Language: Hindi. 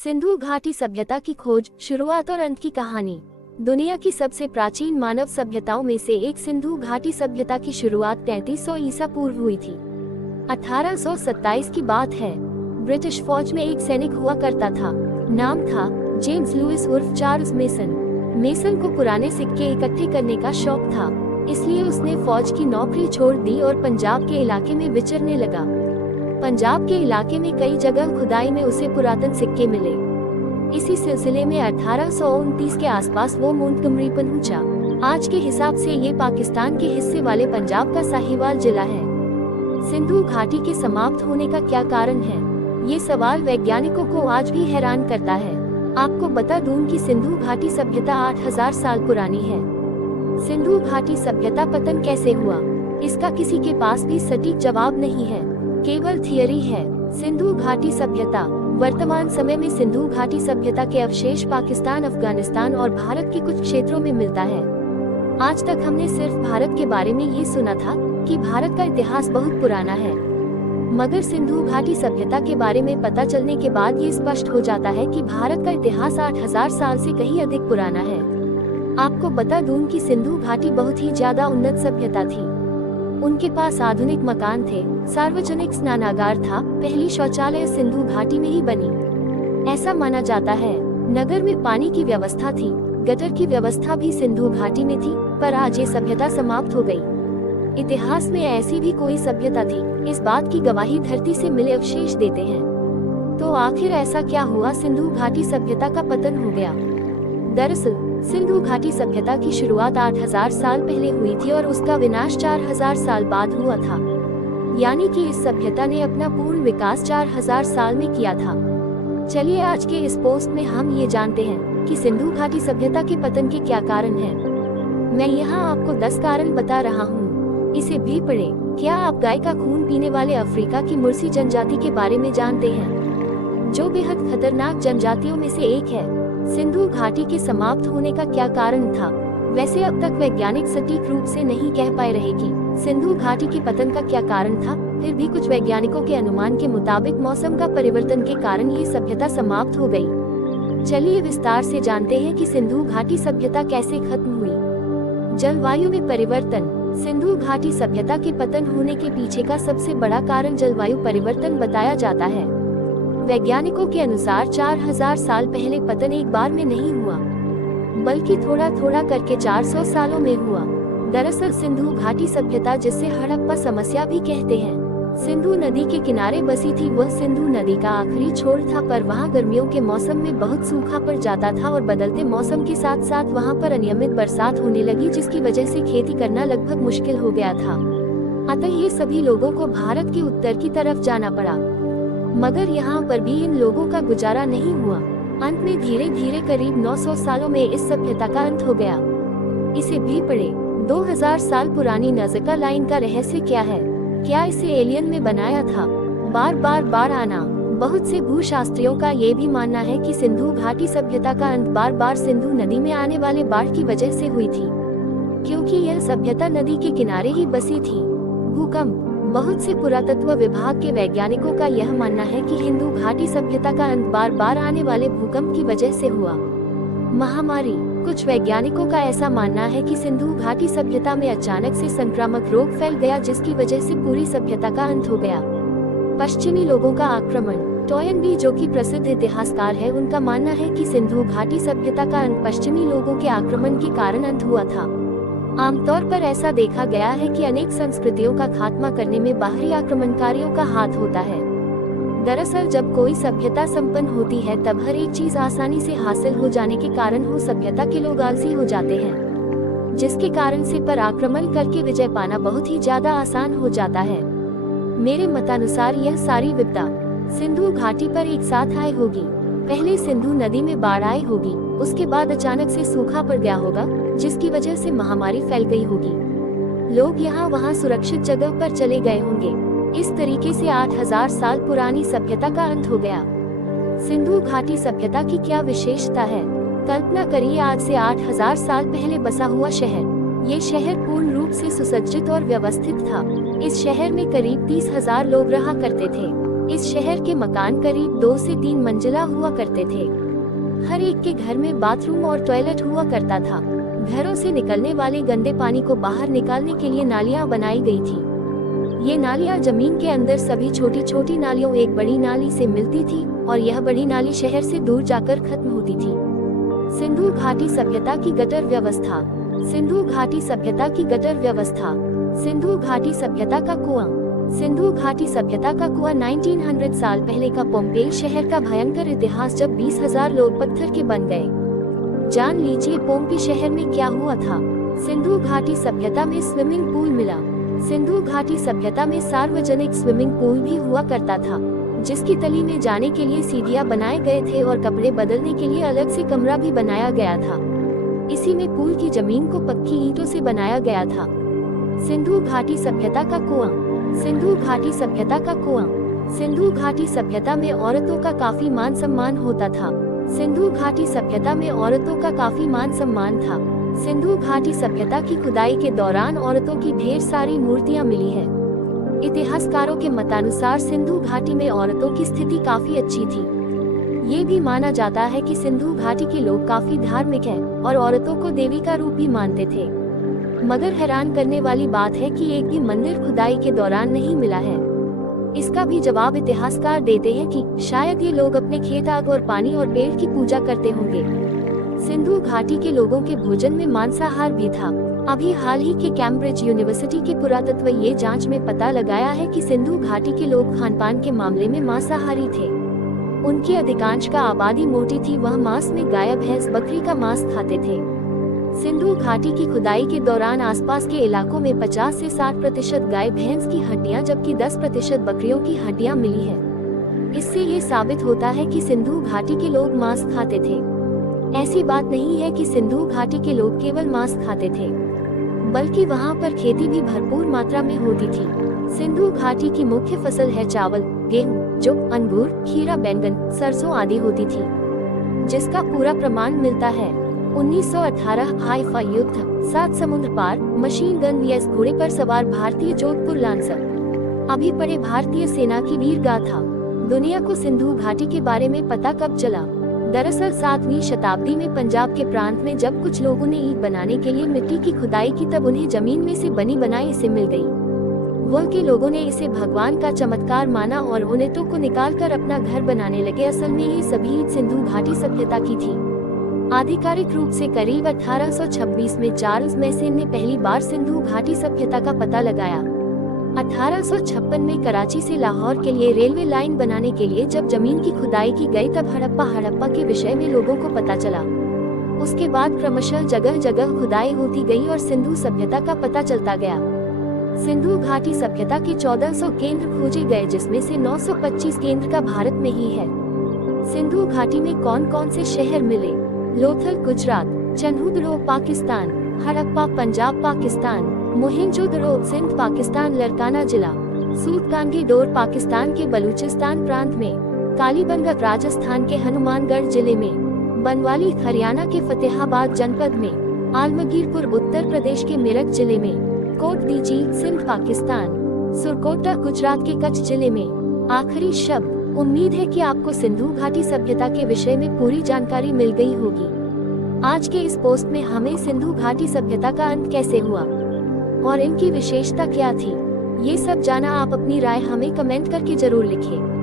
सिंधु घाटी सभ्यता की खोज, शुरुआत और अंत की कहानी। दुनिया की सबसे प्राचीन मानव सभ्यताओं में से एक सिंधु घाटी सभ्यता की शुरुआत 3300 ईसा पूर्व हुई थी। 1827 की बात है। ब्रिटिश फौज में एक सैनिक हुआ करता था। नाम था जेम्स लुइस उर्फ चार्ल्स मेसन। मेसन को पुराने सिक्के इकट्ठे करने का शौक था, इसलिए उसने फौज की नौकरी छोड़ दी और पंजाब के इलाके में विचरने लगा। पंजाब के इलाके में कई जगह खुदाई में उसे पुरातन सिक्के मिले। इसी सिलसिले में 1829 के आसपास वो मोंटगमरी पहुंचा। आज के हिसाब से ये पाकिस्तान के हिस्से वाले पंजाब का साहिवाल जिला है। सिंधु घाटी के समाप्त होने का क्या कारण है, ये सवाल वैज्ञानिकों को आज भी हैरान करता है। आपको बता दूं कि सिंधु घाटी सभ्यता 8000 साल पुरानी है। सिंधु घाटी सभ्यता पतन कैसे हुआ, इसका किसी के पास भी सटीक जवाब नहीं है, केवल थियरी है। सिंधु घाटी सभ्यता। वर्तमान समय में सिंधु घाटी सभ्यता के अवशेष पाकिस्तान, अफगानिस्तान और भारत के कुछ क्षेत्रों में मिलता है। आज तक हमने सिर्फ भारत के बारे में ये सुना था कि भारत का इतिहास बहुत पुराना है, मगर सिंधु घाटी सभ्यता के बारे में पता चलने के बाद ये स्पष्ट हो जाता है कि भारत का इतिहास 8000 साल से कहीं अधिक पुराना है। आपको बता दूं कि सिंधु घाटी बहुत ही ज्यादा उन्नत सभ्यता थी। उनके पास आधुनिक मकान थे, सार्वजनिक स्नानागार था, पहली शौचालय सिंधु घाटी में ही बनी, ऐसा माना जाता है। नगर में पानी की व्यवस्था थी, गटर की व्यवस्था भी सिंधु घाटी में थी, पर आज ये सभ्यता समाप्त हो गई। इतिहास में ऐसी भी कोई सभ्यता थी, इस बात की गवाही धरती से मिले अवशेष देते हैं। तो आखिर ऐसा क्या हुआ, सिंधु घाटी सभ्यता का पतन हो गया? दरअसल सिंधु घाटी सभ्यता की शुरुआत 8000 साल पहले हुई थी और उसका विनाश 4000 साल बाद हुआ था। यानी कि इस सभ्यता ने अपना पूर्ण विकास 4000 साल में किया था। चलिए आज के इस पोस्ट में हम ये जानते हैं कि सिंधु घाटी सभ्यता के पतन के क्या कारण हैं। मैं यहाँ आपको 10 कारण बता रहा हूँ, इसे भी पढ़े। क्या आप गाय का खून पीने वाले अफ्रीका की मुर्सी जनजाति के बारे में जानते हैं, जो बेहद खतरनाक जनजातियों में से एक है? सिंधु घाटी के समाप्त होने का क्या कारण था? वैसे अब तक वैज्ञानिक सटीक रूप से नहीं कह पाए रहे कि सिंधु घाटी के पतन का क्या कारण था। फिर भी कुछ वैज्ञानिकों के अनुमान के मुताबिक मौसम का परिवर्तन के कारण ये सभ्यता समाप्त हो गई। चलिए विस्तार से जानते हैं कि सिंधु घाटी सभ्यता कैसे खत्म हुई। जलवायु में परिवर्तन। सिंधु घाटी सभ्यता के पतन होने के पीछे का सबसे बड़ा कारण जलवायु परिवर्तन बताया जाता है। वैज्ञानिकों के अनुसार 4000 साल पहले पतन एक बार में नहीं हुआ, बल्कि थोड़ा थोड़ा करके 400 सालों में हुआ। दरअसल सिंधु घाटी सभ्यता, जिसे हड़प्पा समस्या भी कहते हैं, सिंधु नदी के किनारे बसी थी। वह सिंधु नदी का आखिरी छोर था, पर वहाँ गर्मियों के मौसम में बहुत सूखा पड़ जाता था और बदलते मौसम के साथ साथ वहाँ पर अनियमित बरसात होने लगी, जिसकी वजह से खेती करना लगभग मुश्किल हो गया था। अतः ये सभी लोगों को भारत के उत्तर की तरफ जाना पड़ा, मगर यहाँ पर भी इन लोगों का गुजारा नहीं हुआ। अंत में धीरे धीरे करीब 900 सालों में इस सभ्यता का अंत हो गया। इसे भी पढ़े। 2000 साल पुरानी नज़का लाइन का रहस्य क्या है? क्या इसे एलियन में बनाया था? बार आना। बहुत से भूशास्त्रियों का ये भी मानना है कि सिंधु घाटी सभ्यता का अंत बार सिंधु नदी में आने वाले बाढ़ की वजह से हुई थी, क्योंकि यह सभ्यता नदी के किनारे ही बसी थी। भूकंप। बहुत से पुरातत्व विभाग के वैज्ञानिकों का यह मानना है कि सिंधु घाटी सभ्यता का अंत बार आने वाले भूकंप की वजह से हुआ। महामारी। कुछ वैज्ञानिकों का ऐसा मानना है कि सिंधु घाटी सभ्यता में अचानक से संक्रामक रोग फैल गया, जिसकी वजह से पूरी सभ्यता का अंत हो गया। पश्चिमी लोगों का आक्रमण। टॉयनबी, जो कि प्रसिद्ध इतिहासकार है, उनका मानना है कि सिंधु घाटी सभ्यता का अंत पश्चिमी लोगों के आक्रमण के कारण अंत हुआ था। आमतौर पर ऐसा देखा गया है कि अनेक संस्कृतियों का खात्मा करने में बाहरी आक्रमणकारियों का हाथ होता है। दरअसल जब कोई सभ्यता संपन्न होती है, तब हर एक चीज आसानी से हासिल हो जाने के कारण वो सभ्यता के लोग आलसी हो जाते हैं, जिसके कारण से पर आक्रमण करके विजय पाना बहुत ही ज्यादा आसान हो जाता है। मेरे मतानुसार यह सारी विपदा सिंधु घाटी पर एक साथ आई होगी। पहले सिंधु नदी में बाढ़ आई होगी, उसके बाद अचानक से सूखा पड़ गया होगा, जिसकी वजह से महामारी फैल गई होगी। लोग यहाँ वहाँ सुरक्षित जगह पर चले गए होंगे। इस तरीके से 8000 साल पुरानी सभ्यता का अंत हो गया। सिंधु घाटी सभ्यता की क्या विशेषता है? कल्पना करिए, आज से 8000 साल पहले बसा हुआ शहर। ये शहर पूर्ण रूप से सुसज्जित और व्यवस्थित था। इस शहर में करीब 30,000 लोग रहा करते थे। इस शहर के मकान करीब 2 से 3 मंजिला हुआ करते थे। हर एक के घर में बाथरूम और टॉयलेट हुआ करता था। घरों से निकलने वाले गंदे पानी को बाहर निकालने के लिए नालियां बनाई गई थी। ये नालियां जमीन के अंदर सभी छोटी छोटी नालियों एक बड़ी नाली से मिलती थी और यह बड़ी नाली शहर से दूर जाकर खत्म होती थी। सिंधु घाटी सभ्यता की गटर व्यवस्था। सिंधु घाटी सभ्यता की गटर व्यवस्था। सिंधु घाटी सभ्यता का कुआं। सिंधु घाटी सभ्यता का कुआं 1900 साल पहले का पोम्पेई शहर का भयंकर इतिहास, जब 20,000 लोग पत्थर के बन गए। जान लीजिए पोम्पेई शहर में क्या हुआ था। सिंधु घाटी सभ्यता में स्विमिंग पूल मिला। सिंधु घाटी सभ्यता में सार्वजनिक स्विमिंग पूल भी हुआ करता था, जिसकी तली में जाने के लिए सीढ़ियां बनाए गए थे और कपड़े बदलने के लिए अलग से कमरा भी बनाया गया था। इसी में पूल की जमीन को पक्की ईंटों से बनाया गया था। सिंधु घाटी सभ्यता का कुआं। सिंधु घाटी सभ्यता का कुआं। सिंधु घाटी सभ्यता में औरतों का काफी मान सम्मान होता था। सिंधु घाटी सभ्यता में औरतों का काफी मान सम्मान था। सिंधु घाटी सभ्यता की खुदाई के दौरान औरतों की ढेर सारी मूर्तियां मिली है। इतिहासकारों के मतानुसार सिंधु घाटी में औरतों की स्थिति काफी अच्छी थी। ये भी माना जाता है कि सिंधु घाटी के लोग काफी धार्मिक हैं और औरतों को देवी का रूप भी मानते थे। मगर हैरान करने वाली बात है कि एक भी मंदिर खुदाई के दौरान नहीं मिला है। इसका भी जवाब इतिहासकार देते हैं कि शायद ये लोग अपने खेत, आग और पानी और पेड़ की पूजा करते होंगे। सिंधु घाटी के लोगों के भोजन में मांसाहार भी था। अभी हाल ही के कैम्ब्रिज यूनिवर्सिटी के पुरातत्व ये जांच में पता लगाया है कि सिंधु घाटी के लोग खानपान के मामले में मांसाहारी थे। उनकी अधिकांश का आबादी मोटी थी, वह मांस में गाय, भैंस, बकरी का मांस खाते थे। सिंधु घाटी की खुदाई के दौरान आसपास के इलाकों में 50 से 60% गाय भैंस की हड्डियां जबकि 10% बकरियों की हड्डियां मिली है। इससे ये साबित होता है कि सिंधु घाटी के लोग मांस खाते थे। ऐसी बात नहीं है कि सिंधु घाटी के लोग केवल मांस खाते थे, बल्कि वहाँ पर खेती भी भरपूर मात्रा में होती थी। सिंधु घाटी की मुख्य फसल है चावल, गेहूं, जौ, अंगूर, खीरा, बैंगन, सरसों आदि होती थी, जिसका पूरा प्रमाण मिलता है 1918 हाइफा युद्ध, 7 समुद्र पार, मशीन गन vs घोड़े पर सवार भारतीय जोधपुर लांसर। अभी पढ़े भारतीय सेना की वीर गाथा। दुनिया को सिंधु घाटी के बारे में पता कब चला? दरअसल 7वीं शताब्दी में पंजाब के प्रांत में जब कुछ लोगों ने ईंट बनाने के लिए मिट्टी की खुदाई की, तब उन्हें जमीन में से बनी बनाई इसे मिल गई। वह के लोगों ने इसे भगवान का चमत्कार माना और उन ईंटों को निकालकर अपना घर बनाने लगे। असल में ये सभी ईंट सिंधु घाटी सभ्यता की थी। आधिकारिक रूप से करीब 1826 में चार्ल्स मैसन ने पहली बार सिंधु घाटी सभ्यता का पता लगाया। 1856 में कराची से लाहौर के लिए रेलवे लाइन बनाने के लिए जब जमीन की खुदाई की गई, तब हड़प्पा के विषय में लोगों को पता चला। उसके बाद क्रमशः जगह जगह खुदाई होती गई और सिंधु सभ्यता का पता चलता गया। सिंधु घाटी सभ्यता के 1400 केंद्र खोजे गए, जिसमें से 925 केंद्र का भारत में ही है। सिंधु घाटी में कौन कौन से शहर मिले? लोथल गुजरात, चन्हूदड़ो पाकिस्तान, हड़प्पा पंजाब पाकिस्तान, मोहेंजोदड़ो सिंध पाकिस्तान, लरकाना जिला, सूतकांगी डोर पाकिस्तान के बलूचिस्तान प्रांत में, कालीबंगा राजस्थान के हनुमानगढ़ जिले में, बनवाली हरियाणा के फतेहाबाद जनपद में, आलमगीरपुर उत्तर प्रदेश के मेरठ जिले में, कोट दीजी सिंध पाकिस्तान, सुरकोटा गुजरात के कच्छ जिले में। आखिरी शब्द। उम्मीद है कि आपको सिंधु घाटी सभ्यता के विषय में पूरी जानकारी मिल गई होगी। आज के इस पोस्ट में हमें सिंधु घाटी सभ्यता का अंत कैसे हुआ और इनकी विशेषता क्या थी, ये सब जाना। आप अपनी राय हमें कमेंट करके जरूर लिखें।